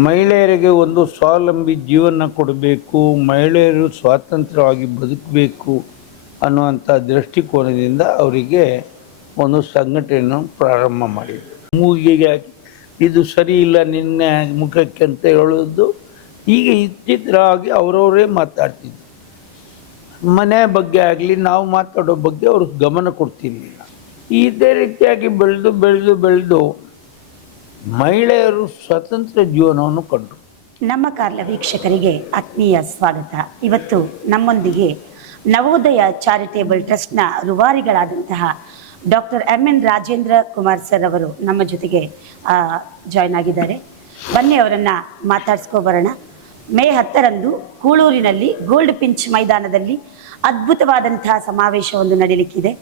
ಮಹಿಳೆಯರಿಗೆ ಒಂದು ಸ್ವಾವಲಂಬಿ ಜೀವನ ಕೊಡಬೇಕು, ಮಹಿಳೆಯರು ಸ್ವಾತಂತ್ರ್ಯವಾಗಿ ಬದುಕಬೇಕು ಅನ್ನುವಂಥ ದೃಷ್ಟಿಕೋನದಿಂದ ಅವರಿಗೆ ಒಂದು ಸಂಘಟನೆಯನ್ನು ಪ್ರಾರಂಭ ಮಾಡಿದರು. ಮೂಗಿಗೆ ಇದು ಸರಿ ಇಲ್ಲ, ನಿನ್ನೆ ಮುಖಕ್ಕೆ ಅಂತ ಹೇಳೋದು. ಈಗ ಇತ್ತಿದ್ರಾಗಿ ಅವರವರೇ ಮಾತಾಡ್ತಿದ್ರು. ಮನೆ ಬಗ್ಗೆ ಆಗಲಿ, ನಾವು ಮಾತಾಡೋ ಬಗ್ಗೆ ಅವರು ಗಮನ ಕೊಡ್ತಿರ್ಲಿಲ್ಲ. ಇದೇ ರೀತಿಯಾಗಿ ಬೆಳೆದು ಬೆಳೆದು ಬೆಳೆದು ಮಹಿಳೆಯರು ಸ್ವತಂತ್ರ ಜೀವನವನ್ನು ಕಂಡರು. ನಮ್ಮ ಕಾರ್ಲ ವೀಕ್ಷಕರಿಗೆ ಆತ್ಮೀಯ ಸ್ವಾಗತ. ಇವತ್ತು ನಮ್ಮೊಂದಿಗೆ ನವೋದಯ ಚಾರಿಟೇಬಲ್ ಟ್ರಸ್ಟ್ನ ರೂವಾರಿಗಳಾದಂತಹ doctor M N Rajendra Kumar sir ಅವರು ನಮ್ಮ ಜೊತೆಗೆ ಜಾಯ್ನ್ ಆಗಿದ್ದಾರೆ. ಬನ್ನಿ ಅವರನ್ನು ಮಾತಾಡ್ಸ್ಕೊ ಬರೋಣ. ಮೇ ಹತ್ತರಂದು ಕೂಳೂರಿನಲ್ಲಿ ಗೋಲ್ಡ್ ಪಿಂಚ್ ಮೈದಾನದಲ್ಲಿ ಅದ್ಭುತವಾದಂತಹ ಸಮಾವೇಶವೊಂದು ನಡೀಲಿಕ್ಕಿದೆ.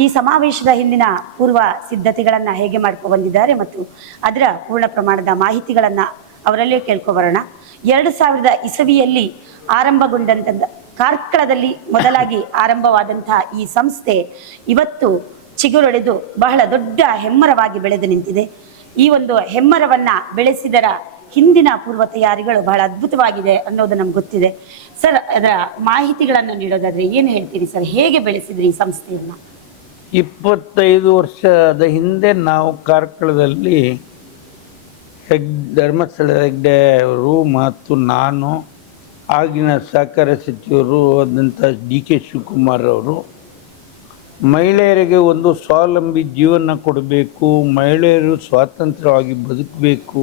ಈ ಸಮಾವೇಶದ ಹಿಂದಿನ ಪೂರ್ವ ಸಿದ್ಧತೆಗಳನ್ನು ಹೇಗೆ ಮಾಡ್ಕೊ ಬಂದಿದ್ದಾರೆ ಮತ್ತು ಅದರ ಪೂರ್ಣ ಪ್ರಮಾಣದ ಮಾಹಿತಿಗಳನ್ನು ಅವರಲ್ಲೇ ಕೇಳ್ಕೊಬರೋಣ ಎರಡು ಸಾವಿರದ ಇಸವಿಯಲ್ಲಿ ಆರಂಭಗೊಂಡಂತ ಕಾರ್ಕಳದಲ್ಲಿ ಮೊದಲಾಗಿ ಆರಂಭವಾದಂತಹ ಈ ಸಂಸ್ಥೆ ಇವತ್ತು ಚಿಗುರೊಡೆದು ಬಹಳ ದೊಡ್ಡ ಹೆಮ್ಮರವಾಗಿ ಬೆಳೆದು ನಿಂತಿದೆ. ಈ ಒಂದು ಹೆಮ್ಮರವನ್ನ ಬೆಳೆಸಿದರ ಹಿಂದಿನ ಪೂರ್ವ ತಯಾರಿಗಳು ಬಹಳ ಅದ್ಭುತವಾಗಿದೆ ಅನ್ನೋದು ನಮ್ಗೆ ಗೊತ್ತಿದೆ. ಸರ್, ಅದರ ಮಾಹಿತಿಗಳನ್ನು ನೀಡೋದಾದ್ರೆ ಏನು ಹೇಳ್ತೀರಿ ಸರ್? ಹೇಗೆ ಬೆಳೆಸಿದ್ರಿ ಈ ಸಂಸ್ಥೆಯನ್ನ? ಇಪ್ಪತ್ತೈದು ವರ್ಷದ ಹಿಂದೆ ನಾವು ಕಾರ್ಕಳದಲ್ಲಿ ಹೆಗ್ ಧರ್ಮಸ್ಥಳ ಹೆಗ್ಡೆ ಅವರು ಮತ್ತು ನಾನು, ಆಗಿನ ಸಹಕಾರ ಸಚಿವರು ಆದಂಥ ಡಿ ಕೆ ಶಿವಕುಮಾರ್ ಅವರು, ಮಹಿಳೆಯರಿಗೆ ಒಂದು ಸ್ವಾವಲಂಬಿ ಜೀವನ ಕೊಡಬೇಕು, ಮಹಿಳೆಯರು ಸ್ವಾತಂತ್ರ್ಯವಾಗಿ ಬದುಕಬೇಕು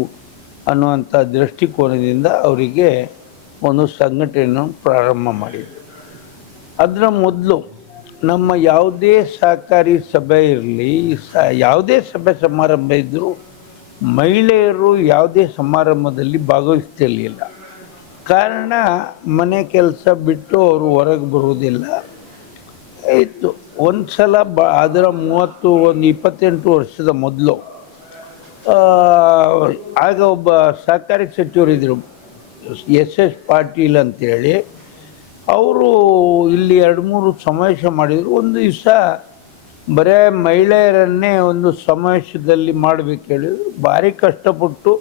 ಅನ್ನುವಂಥ ದೃಷ್ಟಿಕೋನದಿಂದ ಅವರಿಗೆ ಒಂದು ಸಂಘಟನೆಯನ್ನು ಪ್ರಾರಂಭ ಮಾಡಿದರು. ಅದರ ಮೊದಲು ನಮ್ಮ ಯಾವುದೇ ಸಹಕಾರಿ ಸಭೆ ಇರಲಿ, ಸ, ಯಾವುದೇ ಸಭೆ ಸಮಾರಂಭ ಇದ್ದರೂ ಮಹಿಳೆಯರು ಯಾವುದೇ ಸಮಾರಂಭದಲ್ಲಿ ಭಾಗವಹಿಸ್ತಿರ್ಲಿಲ್ಲ. ಕಾರಣ ಮನೆ ಕೆಲಸ ಬಿಟ್ಟು ಅವರು ಹೊರಗೆ ಬರುವುದಿಲ್ಲ. ಇತ್ತು ಒಂದು ಸಲ ಬ, ಅದರ ಮೂವತ್ತು, ಒಂದು ಇಪ್ಪತ್ತೆಂಟು ವರ್ಷದ ಮೊದಲು ಆಗ ಒಬ್ಬ ಸಹಕಾರಿ ಸಚಿವರಿದ್ದರು ಎಸ್ ಎಸ್ ಪಾಟೀಲ್ ಅಂತೇಳಿ. ಅವರು ಇಲ್ಲಿ ಎರಡು ಮೂರು ಸಮಾವೇಶ ಮಾಡಿದರು. ಒಂದು ದಿವಸ ಬರೇ ಮಹಿಳೆಯರನ್ನೇ ಒಂದು ಸಮಾವೇಶದಲ್ಲಿ ಮಾಡಬೇಕು ಹೇಳಿದ್ರು. ಭಾರಿ ಕಷ್ಟಪಟ್ಟು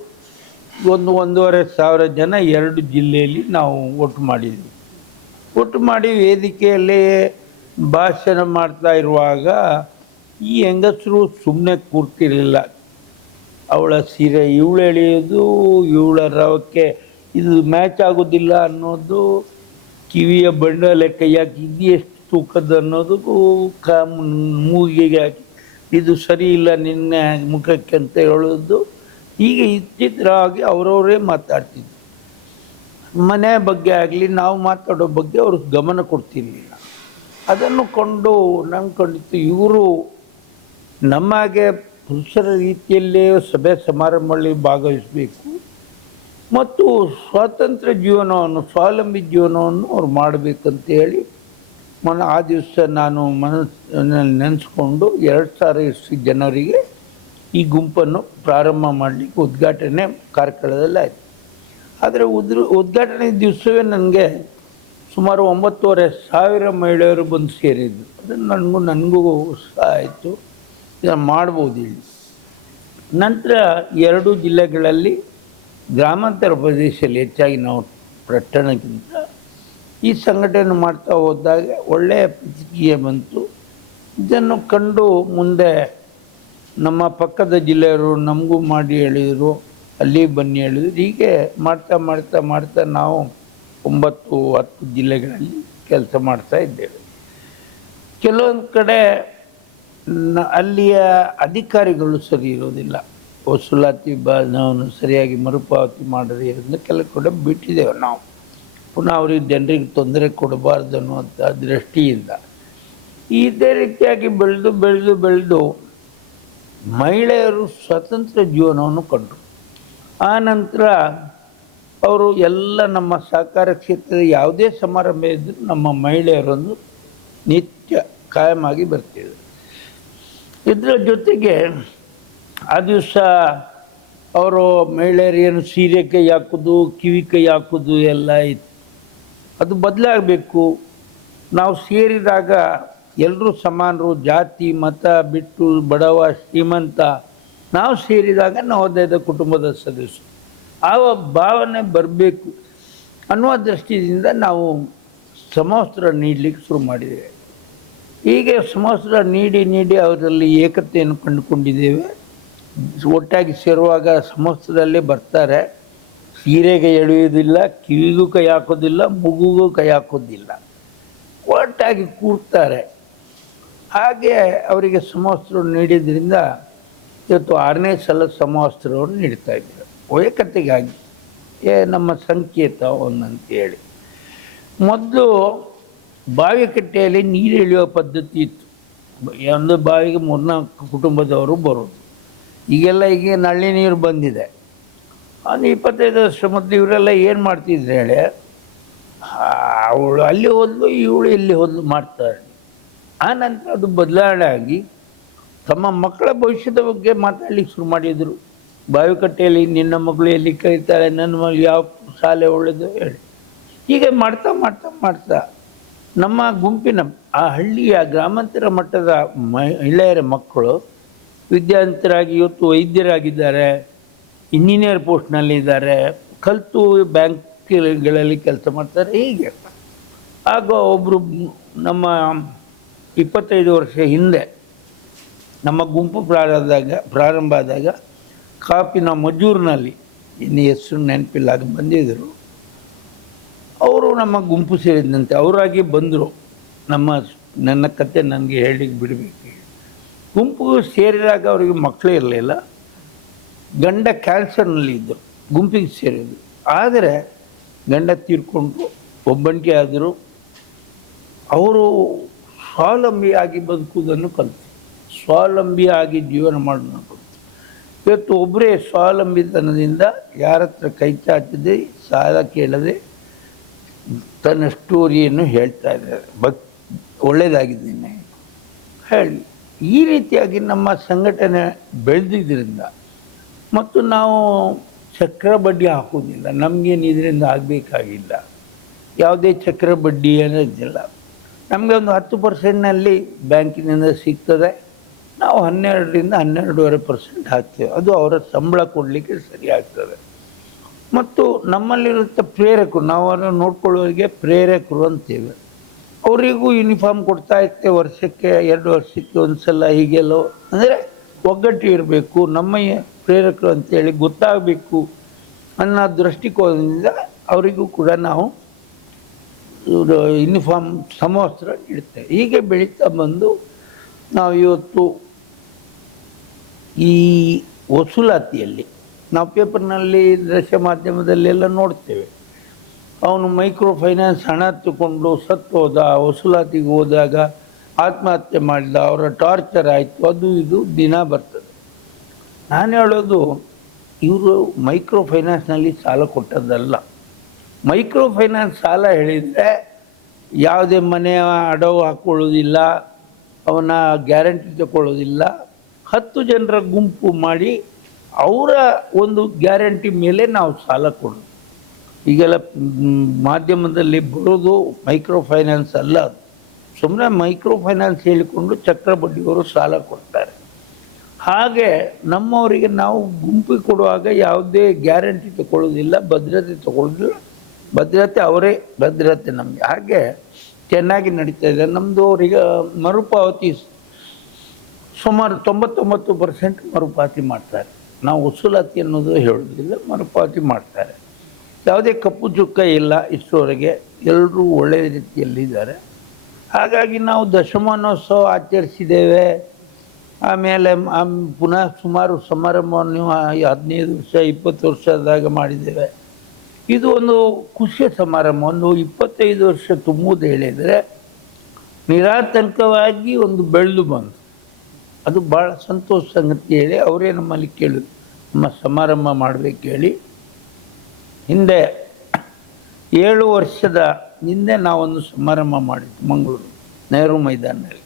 ಒಂದು ಒಂದೂವರೆ ಸಾವಿರ ಜನ ಎರಡು ಜಿಲ್ಲೆಯಲ್ಲಿ ನಾವು ಒಟ್ಟು ಮಾಡಿದ್ವಿ. ಒಟ್ಟು ಮಾಡಿ ವೇದಿಕೆಯಲ್ಲಿ ಭಾಷಣ ಮಾಡ್ತಾ ಇರುವಾಗ ಈ ಹೆಂಗಸರು ಸುಮ್ಮನೆ ಕೂರ್ತಿರಲಿಲ್ಲ. ಅವಳ ಸೀರೆ ಇವಳು ಎಳೆಯೋದು, ಇವಳ ರವಕ್ಕೆ ಇದು ಮ್ಯಾಚ್ ಆಗೋದಿಲ್ಲ ಅನ್ನೋದು ಕಿವಿಯ ಬಣ್ಣ ಲೆಕ್ಕ ಯಾಕೆ ಇದು ಎಷ್ಟು ತೂಕದ ಅನ್ನೋದಕ್ಕೂ ಕ ಮೂಗಿಗೆ ಹಾಕಿ. ಇದು ಸರಿ ಇಲ್ಲ ನಿನ್ನೆ ಮುಖಕ್ಕೆ ಅಂತ ಹೇಳೋದು. ಈಗ ಇತ್ತಿದ್ರಾಗಿ ಅವರವರೇ ಮಾತಾಡ್ತಿದ್ರು. ಮನೆ ಬಗ್ಗೆ ಆಗಲಿ ನಾವು ಮಾತಾಡೋ ಬಗ್ಗೆ ಅವರು ಗಮನ ಕೊಡ್ತಿರ್ಲಿಲ್ಲ. ಅದನ್ನು ಕೊಂಡು ನಂಗೆ ಕಂಡಿತ್ತು ಇವರು ನಮಗೆ ಪುರುಷರ ರೀತಿಯಲ್ಲೇ ಸಭೆ ಸಮಾರಂಭಗಳಲ್ಲಿ ಭಾಗವಹಿಸಬೇಕು. ಮತ್ತು ಸ್ವಾತಂತ್ರ್ಯ ಜೀವನವನ್ನು, ಸ್ವಾವಲಂಬಿ ಜೀವನವನ್ನು ಅವ್ರು ಮಾಡಬೇಕಂತ ಹೇಳಿ ಮನ ಆ ದಿವಸ ನಾನು ಮನಸ್ಸಿನಲ್ಲಿ ನೆನೆಸ್ಕೊಂಡು ಎರಡು ಸಾವಿರ ಜನರಿಗೆ ಈ ಗುಂಪನ್ನು ಪ್ರಾರಂಭ ಮಾಡಲಿಕ್ಕೆ ಉದ್ಘಾಟನೆ ಕಾರ್ಕಳದಲ್ಲಿ ಆಯಿತು. ಆದರೆ ಉದ್ರ, ಉದ್ಘಾಟನೆ ದಿವಸವೇ ನನಗೆ ಸುಮಾರು ಒಂಬತ್ತುವರೆ ಸಾವಿರ ಮಹಿಳೆಯರು ಬಂದು ಸೇರಿದ್ದು ಅದನ್ನು ನನಗೂ ನನಗೂ ಆಯಿತು. ಇದನ್ನು ಮಾಡ್ಬೋದು ಇಲ್ಲಿ ನಂತರ ಎರಡು ಜಿಲ್ಲೆಗಳಲ್ಲಿ ಗ್ರಾಮಾಂತರ ಪ್ರದೇಶದಲ್ಲಿ ಹೆಚ್ಚಾಗಿ ನಾವು ಪಟ್ಟಣಕ್ಕಿಂತ ಈ ಸಂಘಟನೆ ಮಾಡ್ತಾ ಹೋದಾಗ ಒಳ್ಳೆಯ ಪ್ರತಿಕ್ರಿಯೆ ಬಂತು. ಇದನ್ನು ಕಂಡು ಮುಂದೆ ನಮ್ಮ ಪಕ್ಕದ ಜಿಲ್ಲೆಯವರು ನಮಗೂ ಮಾಡಿ ಹೇಳಿದರು, ಅಲ್ಲಿ ಬನ್ನಿ ಹೇಳಿದ್ರು. ಹೀಗೆ ಮಾಡ್ತಾ ಮಾಡ್ತಾ ಮಾಡ್ತಾ ನಾವು ಒಂಬತ್ತು, ಹತ್ತು ಜಿಲ್ಲೆಗಳಲ್ಲಿ ಕೆಲಸ ಮಾಡ್ತಾ ಇದ್ದೇವೆ. ಕೆಲವೊಂದು ಕಡೆ ಅಲ್ಲಿಯ ಅಧಿಕಾರಿಗಳು ಸರಿ ಇರೋದಿಲ್ಲ ವಸೂಲಾತಿ ಬಾಧವನ್ನು ಸರಿಯಾಗಿ ಮರುಪಾವತಿ ಮಾಡದೇ ಇರೋದನ್ನ ಕೆಲವು ಕೂಡ ಬಿಟ್ಟಿದ್ದೇವೆ ನಾವು. ಪುನಃ ಅವರಿಗೆ ಜನರಿಗೆ ತೊಂದರೆ ಕೊಡಬಾರ್ದು ಅನ್ನುವಂಥ ದೃಷ್ಟಿಯಿಂದ. ಇದೇ ರೀತಿಯಾಗಿ ಬೆಳೆದು ಬೆಳೆದು ಬೆಳೆದು ಮಹಿಳೆಯರು ಸ್ವತಂತ್ರ ಜೀವನವನ್ನು ಕಂಡರು. ಆ ನಂತರ ಅವರು ಎಲ್ಲ ನಮ್ಮ ಸಹಕಾರ ಕ್ಷೇತ್ರದ ಯಾವುದೇ ಸಮಾರಂಭ ಇದ್ದರೂ ನಮ್ಮ ಮಹಿಳೆಯರೊಂದು ನಿತ್ಯ ಕಾಯಮಾಗಿ ಬರ್ತಿದ್ರು ಇದರ ಜೊತೆಗೆ ಆ ದಿವಸ ಅವರು ಮಹಿಳೆಯರು ಏನು ಸೀರೆ ಕೈ ಹಾಕೋದು, ಕಿವಿ ಕೈ ಹಾಕೋದು ಎಲ್ಲ ಇತ್ತು. ಅದು ಬದಲಾಗಬೇಕು. ನಾವು ಸೇರಿದಾಗ ಎಲ್ಲರೂ ಸಮಾನರು, ಜಾತಿ, ಮತ, ಬಿಟ್ಟು, ಬಡವ, ಶ್ರೀಮಂತ, ನಾವು ಸೇರಿದಾಗ ನವೋದಯದ ಕುಟುಂಬದ ಸದಸ್ಯರು. ಆ ಭಾವನೆ ಬರಬೇಕು ಅನ್ನುವ ದೃಷ್ಟಿಯಿಂದ ನಾವು ಸಮವಸ್ತ್ರ ನೀಡಲಿಕ್ಕೆ ಶುರು ಮಾಡಿದ್ದೇವೆ. ಹೀಗೆ ಸಮವಸ್ತ್ರ ನೀಡಿ ನೀಡಿ ಅವರಲ್ಲಿ ಏಕತೆಯನ್ನು ಕಂಡುಕೊಂಡಿದ್ದೇವೆ. ಒಟ್ಟಾಗಿ ಸೇರುವಾಗ ಸಮಸ್ತದಲ್ಲಿ ಬರ್ತಾರೆ. ಸೀರೆಗೆ ಎಳೆಯುವುದಿಲ್ಲ, ಕಿವಿಗೂ ಕೈ ಹಾಕೋದಿಲ್ಲ, ಮುಗುಗೂ ಕೈ ಹಾಕೋದಿಲ್ಲ. ಒಟ್ಟಾಗಿ ಕೂರ್ತಾರೆ. ಹಾಗೆ ಅವರಿಗೆ ಸಮವಸ್ತ್ರ ನೀಡಿದ್ರಿಂದ ಇವತ್ತು ಆರನೇ ಸಲ ಸಮವಸ್ತ್ರವನ್ನು ನೀಡ್ತಾ ಇದ್ದಾರೆ. ಏಕತೆಗಾಗಿ, ಏ ನಮ್ಮ ಸಂಕೇತ ಒಂದಂತೇಳಿ. ಮೊದಲು ಬಾವಿಕಟ್ಟೆಯಲ್ಲಿ ನೀರು ಇಳಿಯೋ ಪದ್ಧತಿ ಇತ್ತು. ಒಂದು ಬಾವಿಗೆ ಮೂರ್ನಾಲ್ಕು ಕುಟುಂಬದವರು ಬರೋದು. ಈಗೆಲ್ಲ ಈಗ ನಳ್ಳಿ ನೀರು ಬಂದಿದೆ. ಒಂದು ಇಪ್ಪತ್ತೈದು ವರ್ಷ ಮೊದಲು ಇವರೆಲ್ಲ ಏನು ಮಾಡ್ತಿದ್ರು ಹೇಳಿ? ಅವಳು ಅಲ್ಲಿ ಒಂದು ಇವಳು ಇಲ್ಲಿ ಒಂದು ಮಾಡ್ತಾರೆ. ಆ ನಂತರ ಅದು ಬದಲಾವಣೆ ಆಗಿ ತಮ್ಮ ಮಕ್ಕಳ ಭವಿಷ್ಯದ ಬಗ್ಗೆ ಮಾತಾಡಲಿಕ್ಕೆ ಶುರು ಮಾಡಿದರು. ಬಾವಿಕಟ್ಟೆಯಲ್ಲಿ ನಿನ್ನ ಮಗಳು ಎಲ್ಲಿ ಕರೀತಾಳೆ, ನನ್ನ ಮಗಳು ಯಾವ ಶಾಲೆ ಒಳ್ಳೆಯದು ಹೇಳಿ. ಹೀಗೆ ಮಾಡ್ತಾ ಮಾಡ್ತಾ ಮಾಡ್ತಾ ನಮ್ಮ ಗುಂಪಿನ ಆ ಹಳ್ಳಿಯ ಗ್ರಾಮಾಂತರ ಮಟ್ಟದ ಮಹಿಳೆಯರ ಮಕ್ಕಳು ವಿದ್ಯಾವಂತರಾಗಿ ಇವತ್ತು ವೈದ್ಯರಾಗಿದ್ದಾರೆ ಇಂಜಿನಿಯರ್ ಪೋಸ್ಟ್ನಲ್ಲಿದ್ದಾರೆ ಕಲಿತು ಬ್ಯಾಂಕ್ಗಳಲ್ಲಿ ಕೆಲಸ ಮಾಡ್ತಾರೆ, ಹೀಗೆ. ಆಗ ಒಬ್ಬರು ನಮ್ಮ ಇಪ್ಪತ್ತೈದು ವರ್ಷ ಹಿಂದೆ, ನಮ್ಮ ಗುಂಪು ಪ್ರಾರಂಭದಾಗ, ಪ್ರಾರಂಭ ಆದಾಗ ಕಾಪಿನ ಮಜೂರಿನಲ್ಲಿ ಇನ್ನು ಹೆಸರು ನೆನಪಿಲ್ಲ ಆಗ ಬಂದಿದ್ದರು. ಅವರು ನಮ್ಮ ಗುಂಪು ಸೇರಿದಂತೆ, ಅವರಾಗಿ ಬಂದರು. ನಮ್ಮ ನನ್ನ ಕತೆ ನನಗೆ ಹೇಳಿಕ್ಕೆ ಬಿಡಬೇಕು. ಗುಂಪು ಸೇರಿದಾಗ ಅವರಿಗೆ ಮಕ್ಕಳೇ ಇರಲಿಲ್ಲ. ಗಂಡ ಕ್ಯಾನ್ಸರ್ನಲ್ಲಿ ಇದ್ದರು ಗುಂಪಿಗೆ ಸೇರಿದ್ರು. ಆದರೆ ಗಂಡ ತೀರ್ಕೊಂಡ್ರು, ಒಬ್ಬಂಟಿ ಆದರು. ಅವರು ಸ್ವಾವಲಂಬಿಯಾಗಿ ಬದುಕುವುದನ್ನು ಕಲಿತು ಸ್ವಾವಲಂಬಿಯಾಗಿ ಜೀವನ ಮಾಡೋದನ್ನು ಕಲಿತು ಇವತ್ತು ಒಬ್ಬರೇ ಸ್ವಾವಲಂಬಿತನದಿಂದ ಯಾರ ಹತ್ರ ಕೈ ಚಾಚದೆ, ಸಾಲ ಕೇಳದೆ ತನ್ನ ಸ್ಟೋರಿಯನ್ನು ಹೇಳ್ತಾ ಇದ್ದಾರೆ. ಬಕ್ ಒಳ್ಳೆಯದಾಗಿದ್ದೇನೆ ಹೇಳಿ. ಈ ರೀತಿಯಾಗಿ ನಮ್ಮ ಸಂಘಟನೆ ಬೆಳೆದಿದ್ದರಿಂದ ಮತ್ತು ನಾವು ಚಕ್ರ ಬಡ್ಡಿ ಹಾಕೋದಿಲ್ಲ ನಮಗೇನು ಇದರಿಂದ ಆಗಬೇಕಾಗಿಲ್ಲ. ಯಾವುದೇ ಚಕ್ರ ಬಡ್ಡಿ ಅನ್ನೋದಿಲ್ಲ ನಮಗೆ ಒಂದು ಹತ್ತು ಪರ್ಸೆಂಟ್ನಲ್ಲಿ ಬ್ಯಾಂಕಿನಿಂದ ಸಿಗ್ತದೆ. ನಾವು ಹನ್ನೆರಡರಿಂದ ಹನ್ನೆರಡೂವರೆ ಪರ್ಸೆಂಟ್ ಹಾಕ್ತೇವೆ. ಅದು ಅವರ ಸಂಬಳ ಕೊಡಲಿಕ್ಕೆ ಸರಿಯಾಗ್ತದೆ ಮತ್ತು ನಮ್ಮಲ್ಲಿರುವಂಥ ಪ್ರೇರಕರು, ನಾವು ಅದನ್ನು ನೋಡ್ಕೊಳ್ಳೋರಿಗೆ ಪ್ರೇರಕರು ಅಂತೇವೆ. ಅವರಿಗೂ ಯೂನಿಫಾರ್ಮ್ ಕೊಡ್ತಾ ಇರ್ತೇವೆ ವರ್ಷಕ್ಕೆ, ಎರಡು ವರ್ಷಕ್ಕೆ ಒಂದ್ಸಲ ಸಲ ಹೀಗೆಲ್ಲೋ. ಅಂದರೆ ಒಗ್ಗಟ್ಟು ಇರಬೇಕು, ನಮ್ಮ ಪ್ರೇರಕರು ಅಂತೇಳಿ ಗೊತ್ತಾಗಬೇಕು ಅನ್ನೋ ದೃಷ್ಟಿಕೋನದಿಂದ ಅವರಿಗೂ ಕೂಡ ನಾವು ಯೂನಿಫಾರ್ಮ್ ಸಮವಸ್ತ್ರ ಇಡ್ತೇವೆ. ಹೀಗೆ ಬೆಳೀತಾ ಬಂದು ನಾವು ಇವತ್ತು ಈ ವಸೂಲಾತಿಯಲ್ಲಿ, ನಾವು ಪೇಪರ್ನಲ್ಲಿ ದೃಶ್ಯ ಮಾಧ್ಯಮದಲ್ಲೆಲ್ಲ ನೋಡ್ತೇವೆ. ಅವನು ಮೈಕ್ರೋ ಫೈನಾನ್ಸ್ ಹಣ ತಗೊಂಡು ಸತ್ತು ಹೋದ. ವಸೂಲಾತಿಗೆ ಹೋದಾಗ ಆತ್ಮಹತ್ಯೆ ಮಾಡಿದ. ಅವರ ಟಾರ್ಚರ್ ಆಯಿತು. ಅದು ಇದು ದಿನ ಬರ್ತದೆ. ನಾನು ಹೇಳೋದು, ಇವರು ಮೈಕ್ರೋ ಫೈನಾನ್ಸ್ನಲ್ಲಿ ಸಾಲ ಕೊಟ್ಟದ್ದಲ್ಲ. ಮೈಕ್ರೋ ಫೈನಾನ್ಸ್ ಸಾಲ ಹೇಳಿದರೆ ಯಾವುದೇ ಮನೆ ಅಡವು ಹಾಕ್ಕೊಳ್ಳೋದಿಲ್ಲ ಅವನ ಗ್ಯಾರಂಟಿ ತಗೊಳ್ಳೋದಿಲ್ಲ. ಹತ್ತು ಜನರ ಗುಂಪು ಮಾಡಿ ಅವರ ಒಂದು ಗ್ಯಾರಂಟಿ ಮೇಲೆ ನಾವು ಸಾಲ ಕೊಡೋದು. ಈಗೆಲ್ಲ ಮಾಧ್ಯಮದಲ್ಲಿ ಬರೋದು ಮೈಕ್ರೋ ಫೈನಾನ್ಸ್ ಅಲ್ಲ. ಸುಮ್ಮನೆ ಮೈಕ್ರೋ ಫೈನಾನ್ಸ್ ಹೇಳಿಕೊಂಡು ಚಕ್ರ ಬಡ್ಡಿಯವರು ಸಾಲ ಕೊಡ್ತಾರೆ. ಹಾಗೆ ನಮ್ಮವರಿಗೆ ನಾವು ಗುಂಪಿಗೆ ಕೊಡುವಾಗ ಯಾವುದೇ ಗ್ಯಾರಂಟಿ ತಗೊಳ್ಳೋದಿಲ್ಲ, ಭದ್ರತೆ ತಗೊಳ್ಳೋದಿಲ್ಲ. ಭದ್ರತೆ ಅವರೇ, ಭದ್ರತೆ ನಮಗೆ. ಹಾಗೆ ಚೆನ್ನಾಗಿ ನಡೀತಾ ಇದೆ. ನಮ್ಮದು ಅವರಿಗೆ ಮರುಪಾವತಿ ಸುಮಾರು ತೊಂಬತ್ತೊಂಬತ್ತು ಪರ್ಸೆಂಟ್ ಮರುಪಾವತಿ ಮಾಡ್ತಾರೆ. ನಾವು ವಸೂಲಾತಿ ಅನ್ನೋದು ಹೇಳೋದಿಲ್ಲ, ಮರುಪಾವತಿ ಮಾಡ್ತಾರೆ. ಯಾವುದೇ ಕಪ್ಪು ಚುಕ್ಕ ಇಲ್ಲ ಇಷ್ಟರವರೆಗೆ ಎಲ್ಲರೂ ಒಳ್ಳೆಯ ರೀತಿಯಲ್ಲಿದ್ದಾರೆ. ಹಾಗಾಗಿ ನಾವು ದಶಮಾನೋತ್ಸವ ಆಚರಿಸಿದ್ದೇವೆ. ಆಮೇಲೆ ಆಮ್- ಪುನಃ ಸುಮಾರು ಸಮಾರಂಭವನ್ನು ಹದಿನೈದು ವರ್ಷ, ಇಪ್ಪತ್ತು ವರ್ಷದಾಗ ಮಾಡಿದ್ದೇವೆ. ಇದು ಒಂದು ಖುಷಿಯ ಸಮಾರಂಭ. ಒಂದು ಇಪ್ಪತ್ತೈದು ವರ್ಷ ತುಂಬುವುದು ಹೇಳಿದರೆ ನಿರಾತಂಕವಾಗಿ ಒಂದು ಬೆಳೆದು ಬಂತು. ಅದು ಭಾಳ ಸಂತೋಷ ಸಂಗತಿ ಹೇಳಿ ಅವರೇ ನಮ್ಮಲ್ಲಿ ಕೇಳಿದ್ರು ನಮ್ಮ ಸಮಾರಂಭ ಮಾಡಬೇಕು ಹೇಳಿ. ಹಿಂದೆ ಏಳು ವರ್ಷದ ಹಿಂದೆ ನಾವೊಂದು ಸಮಾರಂಭ ಮಾಡಿದ್ವಿ ಮಂಗಳೂರು, ನೆಹರು ಮೈದಾನದಲ್ಲಿ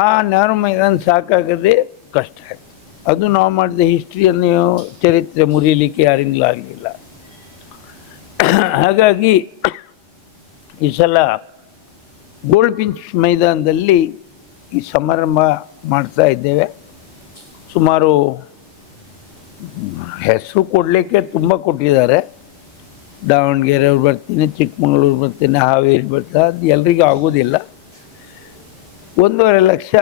ಆ ನೆಹರು ಮೈದಾನ ಸಾಕಾಗದೆ ಕಷ್ಟ ಆಯಿತು. ಅದು ನಾವು ಮಾಡಿದ ಹಿಸ್ಟ್ರಿಯನ್ನು ಚರಿತ್ರೆ ಮುರಿಯಲಿಕ್ಕೆ ಯಾರಿಂದಲೂ ಆಗಲಿಲ್ಲ ಹಾಗಾಗಿ ಈ ಸಲ ಗೋಲ್ಡ್ ಪಿಂಚ್ ಮೈದಾನದಲ್ಲಿ ಈ ಸಮಾರಂಭ ಮಾಡ್ತಾ ಇದ್ದೇವೆ. ಸುಮಾರು ಹೆಸರು ಕೊಡಲಿಕ್ಕೆ ತುಂಬ ಕೊಟ್ಟಿದ್ದಾರೆ. ದಾವಣಗೆರೆಯವ್ರು ಬರ್ತೀನಿ, ಚಿಕ್ಕಮಗಳೂರು ಬರ್ತೀನಿ, ಹಾವೇರಿ ಬರ್ತೀನಿ, ಅದು ಎಲ್ರಿಗೂ ಆಗೋದಿಲ್ಲ. ಒಂದೂವರೆ ಲಕ್ಷ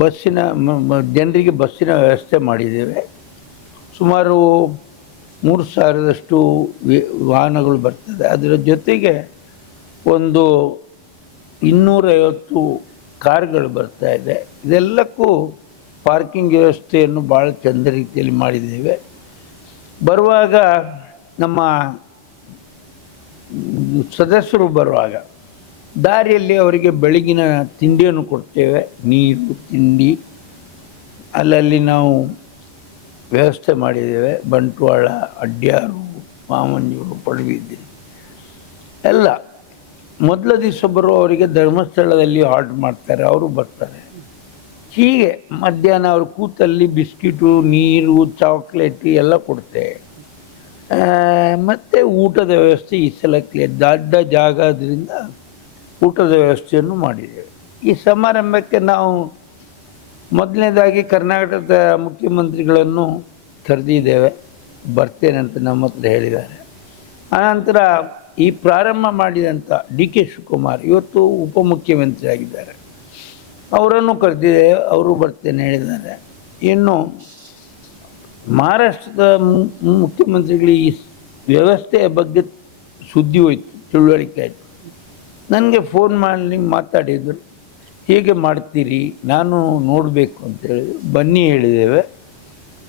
ಬಸ್ಸಿನ ಜನರಿಗೆ ಬಸ್ಸಿನ ವ್ಯವಸ್ಥೆ ಮಾಡಿದ್ದೇವೆ. ಸುಮಾರು ಮೂರು ಸಾವಿರದಷ್ಟು ವಾಹನಗಳು ಬರ್ತದೆ. ಅದರ ಜೊತೆಗೆ ಒಂದು ಇನ್ನೂರೈವತ್ತು ಕಾರ್ಗಳು ಬರ್ತಾ ಇದೆ. ಇದೆಲ್ಲಕ್ಕೂ ಪಾರ್ಕಿಂಗ್ ವ್ಯವಸ್ಥೆಯನ್ನು ಭಾಳ ಚಂದ ರೀತಿಯಲ್ಲಿ ಮಾಡಿದ್ದೇವೆ. ಬರುವಾಗ ನಮ್ಮ ಸದಸ್ಯರು ಬರುವಾಗ ದಾರಿಯಲ್ಲಿ ಅವರಿಗೆ ಬೆಳಗಿನ ತಿಂಡಿಯನ್ನು ಕೊಡ್ತೇವೆ. ನೀರು, ತಿಂಡಿ, ಅಲ್ಲಲ್ಲಿ ನಾವು ವ್ಯವಸ್ಥೆ ಮಾಡಿದ್ದೇವೆ. ಬಂಟ್ವಾಳ, ಅಡ್ಯಾರು, ಮಾಮಂಜೂರು ಪಡುವಿದ್ದೆ ಎಲ್ಲ ಮೊದಲ ದಿವಸ ಬರುವವರಿಗೆ ಧರ್ಮಸ್ಥಳದಲ್ಲಿ ಹಾಲ್ಟ್ ಮಾಡ್ತಾರೆ. ಅವರು ಬರ್ತಾರೆ. ಹೀಗೆ ಮಧ್ಯಾಹ್ನ ಅವರು ಕೂತಲ್ಲಿ ಬಿಸ್ಕಿಟು, ನೀರು, ಚಾಕ್ಲೇಟ್ ಎಲ್ಲ ಕೊಡ್ತೆ. ಮತ್ತು ಊಟದ ವ್ಯವಸ್ಥೆ ಈ ಸಲಕ್ಕೆ ದೊಡ್ಡ ಜಾಗ ಆದ್ದರಿಂದ ಊಟದ ವ್ಯವಸ್ಥೆಯನ್ನು ಮಾಡಿದ್ದೇವೆ. ಈ ಸಮಾರಂಭಕ್ಕೆ ನಾವು ಮೊದಲನೇದಾಗಿ ಕರ್ನಾಟಕದ ಮುಖ್ಯಮಂತ್ರಿಗಳನ್ನು ಕರೆದಿದ್ದೇವೆ. ಬರ್ತೇನೆ ಅಂತ ನಮ್ಮ ಹತ್ರ ಹೇಳಿದ್ದಾರೆ. ಆನಂತರ ಈ ಪ್ರಾರಂಭ ಮಾಡಿದಂಥ ಡಿ ಕೆ ಶಿವಕುಮಾರ್ ಇವತ್ತು ಉಪಮುಖ್ಯಮಂತ್ರಿ ಆಗಿದ್ದಾರೆ ಅವರನ್ನು ಕರೆದಿದೆ, ಅವರು ಬರ್ತೇನೆ ಹೇಳಿದ್ದಾರೆ. ಇನ್ನು ಮಹಾರಾಷ್ಟ್ರದ ಮುಖ್ಯಮಂತ್ರಿಗಳಿಗೆ ಈ ವ್ಯವಸ್ಥೆಯ ಬಗ್ಗೆ ಸುದ್ದಿ ಹೋಯಿತು, ತಿಳುವಳಿಕೆ ಆಯಿತು. ನನಗೆ ಫೋನ್ ಮಾಡಿ ಮಾತಾಡಿದರು, ಹೇಗೆ ಮಾಡ್ತೀರಿ, ನಾನು ನೋಡಬೇಕು ಅಂತೇಳಿ ಬನ್ನಿ ಹೇಳಿದ್ದೇವೆ.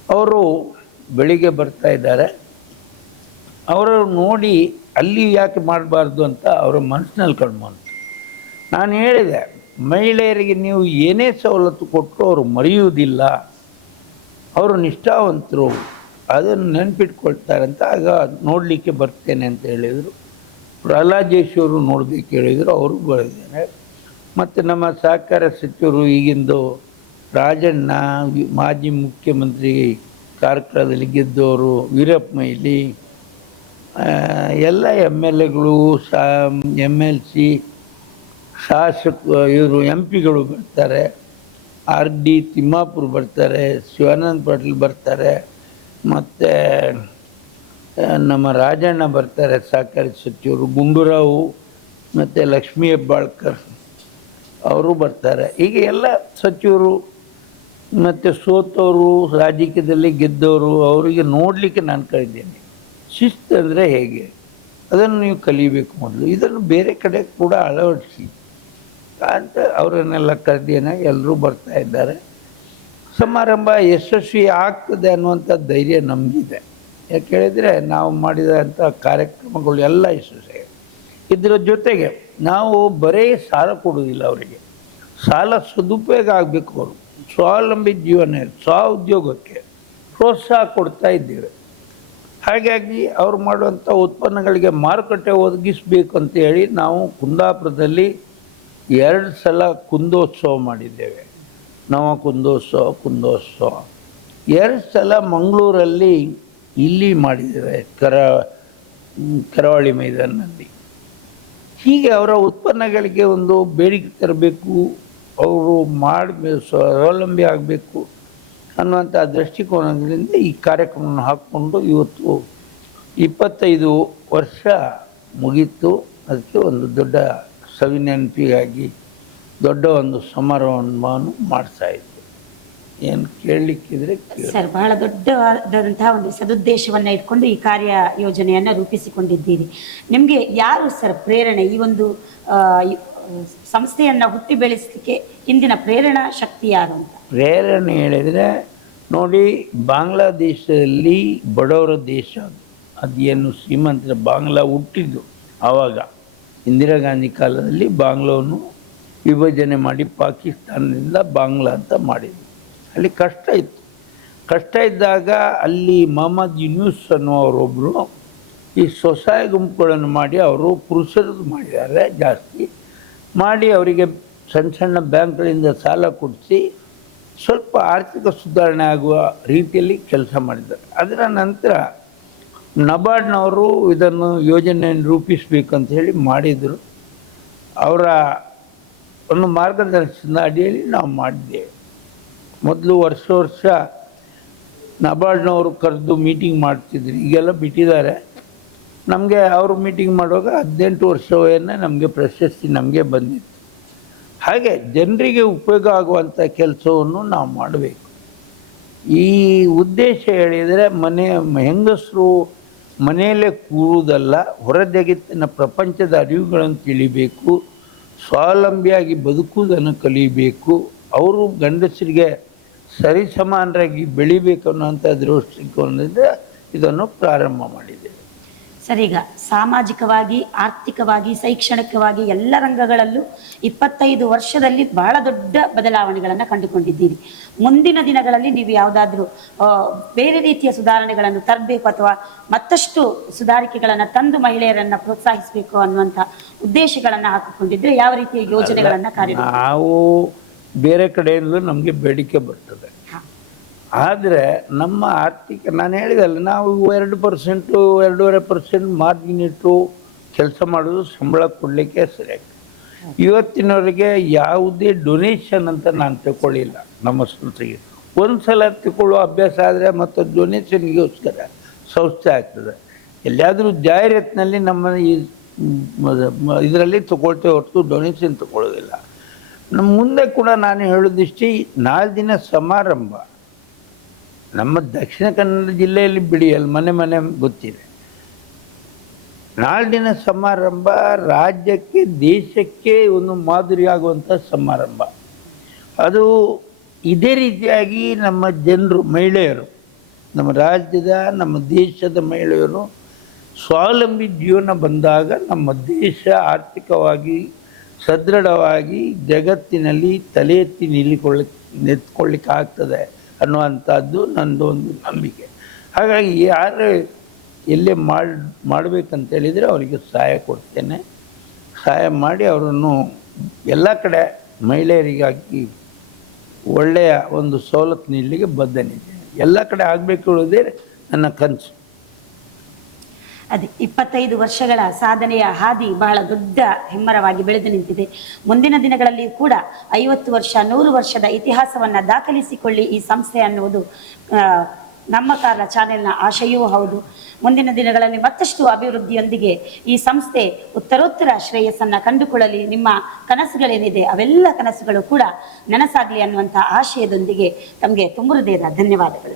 ಅವರು ಬೆಳಿಗ್ಗೆ ಬರ್ತಾ ಇದ್ದಾರೆ. ಅವರು ನೋಡಿ ಅಲ್ಲಿ ಯಾಕೆ ಮಾಡಬಾರ್ದು ಅಂತ ಅವರ ಮನಸ್ಸಿನಲ್ಲಿ ಕಣ್ಮಂತು ನಾನು ಹೇಳಿದೆ ಮಹಿಳೆಯರಿಗೆ ನೀವು ಏನೇ ಸವಲತ್ತು ಕೊಟ್ಟರು ಅವರು ಮರೆಯುವುದಿಲ್ಲ. ಅವರು ನಿಷ್ಠಾವಂತರು. ಅದನ್ನು ನೆನಪಿಟ್ಕೊಳ್ತಾರೆ ಅಂತ ಆಗ ನೋಡಲಿಕ್ಕೆ ಬರ್ತೇನೆ ಅಂತ ಹೇಳಿದರು. ಪ್ರಹ್ಲಾದೇಶ್ವರು ನೋಡಬೇಕು ಹೇಳಿದರು, ಅವರು ಬರೆದಿದ್ದಾರೆ ಮತ್ತು ನಮ್ಮ ಸಹಕಾರ ಸಚಿವರು ಈಗಿಂದು ರಾಜಣ್ಣ, ಮಾಜಿ ಮುಖ್ಯಮಂತ್ರಿ ಕಾರ್ಕಳದಲ್ಲಿ ಗೆದ್ದವರು ವೀರಪ್ಪ ಮೈಲಿ ಎಲ್ಲ ಎಂ ಎಲ್ ಎಗಳು, ಸಾ, ಎಂ ಎಲ್ ಸಿ ಶಾಸಕ, ಇವರು ಎಂ ಪಿಗಳು ಬರ್ತಾರೆ, ಆರ್ ಡಿ ತಿಮ್ಮಾಪುರ್ ಬರ್ತಾರೆ, ಶಿವಾನಂದ ಪಾಟೀಲ್ ಬರ್ತಾರೆ, ಮತ್ತು ನಮ್ಮ ರಾಜಣ್ಣ ಬರ್ತಾರೆ, ಸಹಕಾರಿ ಸಚಿವರು, ಗುಂಡೂರಾವು, ಮತ್ತು ಲಕ್ಷ್ಮೀ ಹೆಬ್ಬಾಳ್ಕರ್ ಅವರು ಬರ್ತಾರೆ. ಹೀಗೆ ಎಲ್ಲ ಸಚಿವರು, ಮತ್ತು ಸೋತವರು ರಾಜಕೀಯದಲ್ಲಿ ಗೆದ್ದವರು, ಅವರಿಗೆ ನೋಡಲಿಕ್ಕೆ ನಾನು ಕರೆದಿದ್ದೇನೆ ಶಿಸ್ತು ಅಂದರೆ ಹೇಗೆ? ಅದನ್ನು ನೀವು ಕಲಿಬೇಕು ಮೊದಲು. ಇದನ್ನು ಬೇರೆ ಕಡೆ ಕೂಡ ಅಳವಡಿಸಿ. ಅಂತ ಅವರನ್ನೆಲ್ಲ ಕರೆದೇನೆ ಎಲ್ಲರೂ ಬರ್ತಾ ಇದ್ದಾರೆ. ಸಮಾರಂಭ ಯಶಸ್ವಿ ಆಗ್ತದೆ ಅನ್ನುವಂಥ ಧೈರ್ಯ ನಮಗಿದೆ. ಯಾಕೆ ಹೇಳಿದರೆ ನಾವು ಮಾಡಿದಂಥ ಕಾರ್ಯಕ್ರಮಗಳು ಎಲ್ಲ ಯಶಸ್ವಿ ಇದರ ಜೊತೆಗೆ ನಾವು ಬರೀ ಸಾಲ ಕೊಡುವುದಿಲ್ಲ ಅವರಿಗೆ. ಸಾಲ ಸದುಪಯೋಗ ಆಗಬೇಕು ಅವರು. ಸ್ವಾವಲಂಬಿ ಜೀವನ, ಸ್ವ ಉದ್ಯೋಗಕ್ಕೆ ಪ್ರೋತ್ಸಾಹ ಕೊಡ್ತಾ ಇದ್ದೇವೆ. ಹಾಗಾಗಿ ಅವ್ರು ಮಾಡುವಂಥ ಉತ್ಪನ್ನಗಳಿಗೆ ಮಾರುಕಟ್ಟೆ ಒದಗಿಸಬೇಕು ಅಂತ ಹೇಳಿ ನಾವು ಕುಂದಾಪುರದಲ್ಲಿ ಎರಡು ಸಲ ಕುಂದೋತ್ಸವ ಮಾಡಿದ್ದೇವೆ. ನವ ಕುಂದೋತ್ಸವ ಕುಂದೋತ್ಸವ. ಎರಡು ಸಲ ಮಂಗಳೂರಲ್ಲಿ ಇಲ್ಲಿ ಮಾಡಿದ್ದೇವೆ, ಕರ, ಕರಾವಳಿ ಮೈದಾನದಲ್ಲಿ. ಹೀಗೆ ಅವರ ಉತ್ಪನ್ನಗಳಿಗೆ ಒಂದು ಬೇಡಿಕೆ ತರಬೇಕು, ಅವರು ಮಾಡಿ ಸ್ವಾವಲಂಬಿ ಆಗಬೇಕು ಅನ್ನುವಂಥ ದೃಷ್ಟಿಕೋನದಿಂದ ಈ ಕಾರ್ಯಕ್ರಮವನ್ನು ಹಾಕ್ಕೊಂಡು ಇವತ್ತು ಇಪ್ಪತ್ತೈದು ವರ್ಷ ಮುಗೀತು ಅದಕ್ಕೆ ಒಂದು ದೊಡ್ಡ ಸವಿನೆನಪಿಗಾಗಿ ದೊಡ್ಡ ಒಂದು ಸಮಾರಂಭವನ್ನು ಮಾಡ್ತಾ ಇದ್ದೆ. ಏನು ಕೇಳಲಿಕ್ಕಿದ್ರೆ ಕೇಳಿ. ಸರ್ ಬಹಳ ದೊಡ್ಡವಾದಂತಹ ಒಂದು ಸದುದ್ದೇಶವನ್ನು ಇಟ್ಕೊಂಡು ಈ ಕಾರ್ಯ ಯೋಜನೆಯನ್ನು ರೂಪಿಸಿಕೊಂಡಿದ್ದೀರಿ. ನಿಮಗೆ ಯಾರು ಸರ್ ಪ್ರೇರಣೆ? ಈ ಒಂದು ಸಂಸ್ಥೆಯನ್ನು ಹುಟ್ಟಿ ಬೆಳೆಸಲಿಕ್ಕೆ ಇಂದಿನ ಪ್ರೇರಣಾ ಶಕ್ತಿ ಯಾರು ಅಂತ? ಪ್ರೇರಣೆ ಹೇಳಿದರೆ ನೋಡಿ ಬಾಂಗ್ಲಾದೇಶದಲ್ಲಿ ಬಡವರ ದೇಶ ಅದು. ಅದೇನು ಶ್ರೀಮಂತರ ಬಾಂಗ್ಲಾ ಹುಟ್ಟಿದ್ದು ಆವಾಗ. ಇಂದಿರಾ ಗಾಂಧಿ ಕಾಲದಲ್ಲಿ ಬಾಂಗ್ಲಾವನ್ನು ವಿಭಜನೆ ಮಾಡಿ ಪಾಕಿಸ್ತಾನದಿಂದ ಬಾಂಗ್ಲಾ ಅಂತ ಮಾಡಿದ್ರು. ಅಲ್ಲಿ ಕಷ್ಟ ಇತ್ತು. ಕಷ್ಟ ಇದ್ದಾಗ ಅಲ್ಲಿ ಮೊಹಮ್ಮದ್ ಯುನೂಸ್ ಅನ್ನುವರೊಬ್ಬರು ಈ ಸ್ವಸಹಾಯ ಗುಂಪುಗಳನ್ನು ಮಾಡಿ ಅವರು ಪುರುಷರದ್ದು ಮಾಡಿದ್ದಾರೆ ಜಾಸ್ತಿ. ಮಾಡಿ ಅವರಿಗೆ ಸಣ್ಣ ಸಣ್ಣ ಬ್ಯಾಂಕ್ಗಳಿಂದ ಸಾಲ ಕೊಡಿಸಿ ಸ್ವಲ್ಪ ಆರ್ಥಿಕ ಸುಧಾರಣೆ ಆಗುವ ರೀತಿಯಲ್ಲಿ ಕೆಲಸ ಮಾಡಿದ್ದಾರೆ. ಅದರ ನಂತರ ನಬಾರ್ಡ್ನವರು ಇದನ್ನು ಯೋಜನೆಯನ್ನು ರೂಪಿಸಬೇಕಂತ ಹೇಳಿ ಮಾಡಿದರು. ಅವರ ಒಂದು ಮಾರ್ಗದರ್ಶನದ ಅಡಿಯಲ್ಲಿ ನಾವು ಮಾಡಿದ್ದೇವೆ ಮೊದಲು ವರ್ಷ ವರ್ಷ ನಬಾರ್ಡ್ನವರು ಕರೆದು ಮೀಟಿಂಗ್ ಮಾಡ್ತಿದ್ರು. ಈಗೆಲ್ಲ ಬಿಟ್ಟಿದ್ದಾರೆ. ನಮಗೆ ಅವರು ಮೀಟಿಂಗ್ ಮಾಡುವಾಗ ಹದಿನೆಂಟು ವರ್ಷ ನಮಗೆ ಪ್ರಶಸ್ತಿ ನಮಗೆ ಬಂದಿತ್ತು. ಹಾಗೆ ಜನರಿಗೆ ಉಪಯೋಗ ಆಗುವಂಥ ಕೆಲಸವನ್ನು ನಾವು ಮಾಡಬೇಕು. ಈ ಉದ್ದೇಶ ಹೇಳಿದರೆ ಮನೆ ಹೆಂಗಸರು ಮನೆಯಲ್ಲೇ ಕೂರುವುದಲ್ಲ ಜಗತ್ತಿನ ಪ್ರಪಂಚದ ಅರಿವುಗಳನ್ನು ತಿಳಿಬೇಕು, ಸ್ವಾವಲಂಬಿಯಾಗಿ ಬದುಕುವುದನ್ನು ಕಲಿಬೇಕು, ಅವರು ಗಂಡಸರಿಗೆ ಸರಿಸಮಾನರಾಗಿ ಬೆಳಿಬೇಕು ಅನ್ನೋಂಥ ದೃಷ್ಟಿಕೋನದಿಂದ ಇದನ್ನು ಪ್ರಾರಂಭ ಮಾಡಿದೆ. ಸರ್, ಈಗ ಸಾಮಾಜಿಕವಾಗಿ, ಆರ್ಥಿಕವಾಗಿ, ಶೈಕ್ಷಣಿಕವಾಗಿ ಎಲ್ಲ ರಂಗಗಳಲ್ಲೂ ಇಪ್ಪತ್ತೈದು ವರ್ಷದಲ್ಲಿ ಬಹಳ ದೊಡ್ಡ ಬದಲಾವಣೆಗಳನ್ನು ಕಂಡುಕೊಂಡಿದ್ದೀರಿ. ಮುಂದಿನ ದಿನಗಳಲ್ಲಿ ನೀವು ಯಾವುದಾದ್ರೂ ಬೇರೆ ರೀತಿಯ ಸುಧಾರಣೆಗಳನ್ನು ತರಬೇಕು ಅಥವಾ ಮತ್ತಷ್ಟು ಸುಧಾರಿಕೆಗಳನ್ನು ತಂದು ಮಹಿಳೆಯರನ್ನ ಪ್ರೋತ್ಸಾಹಿಸಬೇಕು ಅನ್ನುವಂಥ ಉದ್ದೇಶಗಳನ್ನು ಹಾಕಿಕೊಂಡಿದ್ರೆ ಯಾವ ರೀತಿಯ ಯೋಜನೆಗಳನ್ನು ಕಾರ್ಯ ನಾವು ಬೇರೆ ಕಡೆಯಿಂದ ನಮಗೆ ಬೇಡಿಕೆ ಬರ್ತದೆ. ಆದರೆ ನಮ್ಮ ಆರ್ಥಿಕ, ನಾನು ಹೇಳಿದಲ್ಲ, ನಾವು ಎರಡು ಪರ್ಸೆಂಟು ಎರಡೂವರೆ ಪರ್ಸೆಂಟ್ ಮಾರ್ಜಿನ್ ಇಟ್ಟು ಕೆಲಸ ಮಾಡೋದು ಸಂಬಳ ಕೊಡಲಿಕ್ಕೆ ಸರಿಯಾಗಿ ಇವತ್ತಿನವರೆಗೆ ಯಾವುದೇ ಡೊನೇಷನ್ ಅಂತ ನಾನು ತಗೊಳ್ಳಿಲ್ಲ ನಮ್ಮ ಸಂಸ್ಥೆಗೆ ಒಂದು ಸಲ ತಗೊಳ್ಳುವ ಅಭ್ಯಾಸ ಆದರೆ ಮತ್ತು ಡೊನೇಷನ್ಗೋಸ್ಕರ ಸಂಸ್ಥೆ ಆಗ್ತದೆ. ಎಲ್ಲಿಯಾದರೂ ಜಾಹೀರಾತಿನಲ್ಲಿ ನಮ್ಮ ಈ ಇದರಲ್ಲಿ ತಗೊಳ್ತೇವೆ ಹೊರತು ಡೊನೇಷನ್ ತಗೊಳ್ಳೋದಿಲ್ಲ. ನಮ್ಮ ಮುಂದೆ ಕೂಡ ನಾನು ಹೇಳೋದಿಷ್ಟೇ ನಾಲ್ಕು ದಿನ ಸಮಾರಂಭ. ನಮ್ಮ ದಕ್ಷಿಣ ಕನ್ನಡ ಜಿಲ್ಲೆಯಲ್ಲಿ ಬಿಡಿ ಅಲ್ಲಿ ಮನೆ ಮನೆ ಗೊತ್ತಿದೆ. ನಾಳಿನ ಸಮಾರಂಭ ರಾಜ್ಯಕ್ಕೆ, ದೇಶಕ್ಕೆ ಒಂದು ಮಾದರಿಯಾಗುವಂಥ ಸಮಾರಂಭ. ಅದು ಇದೇ ರೀತಿಯಾಗಿ ನಮ್ಮ ಜನರು, ಮಹಿಳೆಯರು, ನಮ್ಮ ರಾಜ್ಯದ, ನಮ್ಮ ದೇಶದ ಮಹಿಳೆಯರು ಸ್ವಾವಲಂಬಿ ಜೀವನ ಬಂದಾಗ ನಮ್ಮ ದೇಶ ಆರ್ಥಿಕವಾಗಿ ಸದೃಢವಾಗಿ ಜಗತ್ತಿನಲ್ಲಿ ತಲೆ ಎತ್ತಿ ನಿಲ್ಲಿಕೊಳ್ಳಿ ನೆತ್ಕೊಳ್ಳಿಕ್ಕೆ ಆಗ್ತದೆ ಅನ್ನುವಂಥದ್ದು ನಂದು ಒಂದು ನಂಬಿಕೆ. ಹಾಗಾಗಿ ಯಾರು ಎಲ್ಲೇ ಮಾಡಿ ಮಾಡಬೇಕಂತೇಳಿದರೆ ಅವರಿಗೆ ಸಹಾಯ ಕೊಡ್ತೇನೆ. ಸಹಾಯ ಮಾಡಿ ಅವರನ್ನು ಎಲ್ಲ ಕಡೆ ಮಹಿಳೆಯರಿಗಾಗಿ ಒಳ್ಳೆಯ ಒಂದು ಸವಲತ್ತು ನೀಡಲಿಕ್ಕೆ ಬದ್ಧನಿದೆ ಎಲ್ಲ ಕಡೆ ಆಗಬೇಕು ಹೇಳೋದೇ ನನ್ನ ಕನಸು. ಅದೇ ಇಪ್ಪತ್ತೈದು ವರ್ಷಗಳ ಸಾಧನೆಯ ಹಾದಿ ಬಹಳ ದೊಡ್ಡ ಹೆಮ್ಮರವಾಗಿ ಬೆಳೆದು ನಿಂತಿದೆ. ಮುಂದಿನ ದಿನಗಳಲ್ಲಿ ಕೂಡ ಐವತ್ತು ವರ್ಷ, ನೂರು ವರ್ಷದ ಇತಿಹಾಸವನ್ನ ದಾಖಲಿಸಿಕೊಳ್ಳಿ ಈ ಸಂಸ್ಥೆ ಅನ್ನುವುದು ನಮ್ಮ ಕಾಲ ಚಾನೆಲ್ನ ಆಶಯವೂ ಹೌದು. ಮುಂದಿನ ದಿನಗಳಲ್ಲಿ ಮತ್ತಷ್ಟು ಅಭಿವೃದ್ಧಿಯೊಂದಿಗೆ ಈ ಸಂಸ್ಥೆ ಉತ್ತರೋತ್ತರ ಶ್ರೇಯಸ್ಸನ್ನ ಕಂಡುಕೊಳ್ಳಲಿ. ನಿಮ್ಮ ಕನಸುಗಳೇನಿದೆ ಅವೆಲ್ಲ ಕನಸುಗಳು ಕೂಡ ನನಸಾಗಲಿ ಅನ್ನುವಂಥ ಆಶಯದೊಂದಿಗೆ ತಮಗೆ ತುಂಬ ಹೃದಯದ ಧನ್ಯವಾದಗಳು